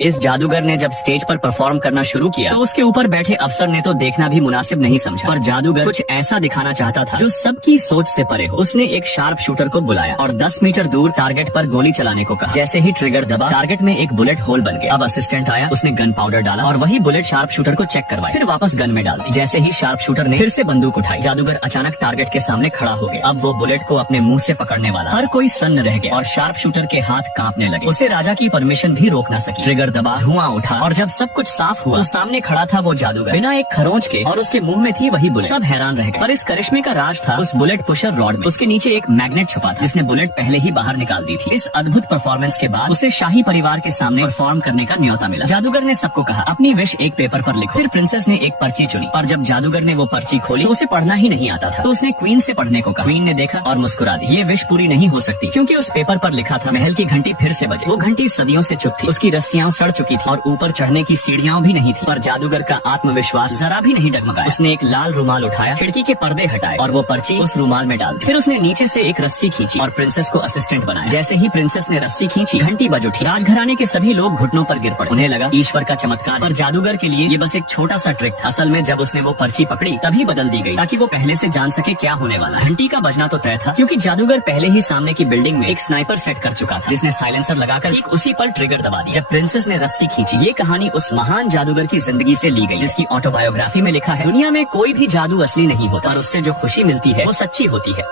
इस जादूगर ने जब स्टेज पर परफॉर्म करना शुरू किया तो उसके ऊपर बैठे अफसर ने तो देखना भी मुनासिब नहीं समझा, पर जादूगर कुछ ऐसा दिखाना चाहता था जो सबकी सोच से परे हो। उसने एक शार्प शूटर को बुलाया और 10 मीटर दूर टारगेट पर गोली चलाने को कहा। जैसे ही ट्रिगर दबा, टारगेट में एक बुलेट होल बन गया। अब असिस्टेंट आया, उसने गन पाउडर डाला और वही बुलेट शार्प शूटर को चेक करवाई, फिर वापस गन में डाल दी। जैसे ही शार्प शूटर ने फिर से बंदूक उठाई, जादूगर अचानक टारगेट के सामने खड़ा हो गया। अब वो बुलेट को अपने मुंह से पकड़ने वाला। हर कोई सन्न रह गया और शार्प शूटर के हाथ कांपने लगे। उसे राजा की परमिशन भी रोक न सकी। ट्रिगर दबा, धुआं उठा और जब सब कुछ साफ हुआ तो सामने खड़ा था वो जादूगर, बिना एक खरोंच के, और उसके मुंह में थी वही बुलेट। सब हैरान रह गए, पर इस करिश्मे का राज था उस बुलेट पुशर रॉड में। उसके नीचे एक मैग्नेट छुपा था जिसने बुलेट पहले ही बाहर निकाल दी थी। इस अद्भुत परफॉर्मेंस के बाद उसे शाही परिवार के सामने परफॉर्म करने का न्योता मिला। जादूगर ने सबको कहा, अपनी विश एक पेपर पर लिखो। फिर प्रिंसेस ने एक पर्ची चुनी और जब जादूगर ने वो पर्ची खोली तो उसे पढ़ना ही नहीं आता था, तो उसने क्वीन से पढ़ने को कहा। क्वीन ने देखा और मुस्कुरा दी। ये विश पूरी नहीं हो सकती क्योंकि उस पेपर पर लिखा था, महल की घंटी फिर से बजे। वो घंटी सदियों से चुप थी, उसकी रस्सियां सड़ चुकी थी और ऊपर चढ़ने की सीढ़ियां भी नहीं थी। पर जादूगर का आत्मविश्वास जरा भी नहीं डगमगाया। उसने एक लाल रुमाल उठाया, खिड़की के पर्दे हटाए और वो पर्ची उस रुमाल में डाल दी। फिर उसने नीचे से एक रस्सी खींची और प्रिंसेस को असिस्टेंट बनाया। जैसे ही प्रिंसेस ने रस्सी खींची, घंटी बज उठी। राजघराने के सभी लोग घुटनों पर गिर पड़े। उन्हें लगा ईश्वर का चमत्कार, पर जादूगर के लिए ये बस एक छोटा सा ट्रिक था। असल में जब उसने वो पर्ची पकड़ी तभी बदल दी गई, ताकि वो पहले से जान सके क्या होने वाला। घंटी का बजना तो तय था क्योंकि जादूगर पहले ही सामने की बिल्डिंग में एक स्नाइपर सेट कर चुका था, जिसने साइलेंसर लगाकर ठीक उसी पर ट्रिगर दबा दी। जब प्रिंसेस ने रस्सी खींची, ये कहानी उस महान जादूगर की जिंदगी से ली गई, जिसकी ऑटोबायोग्राफी में लिखा है, दुनिया में कोई भी जादू असली नहीं होता और उससे जो खुशी मिलती है वो सच्ची होती है।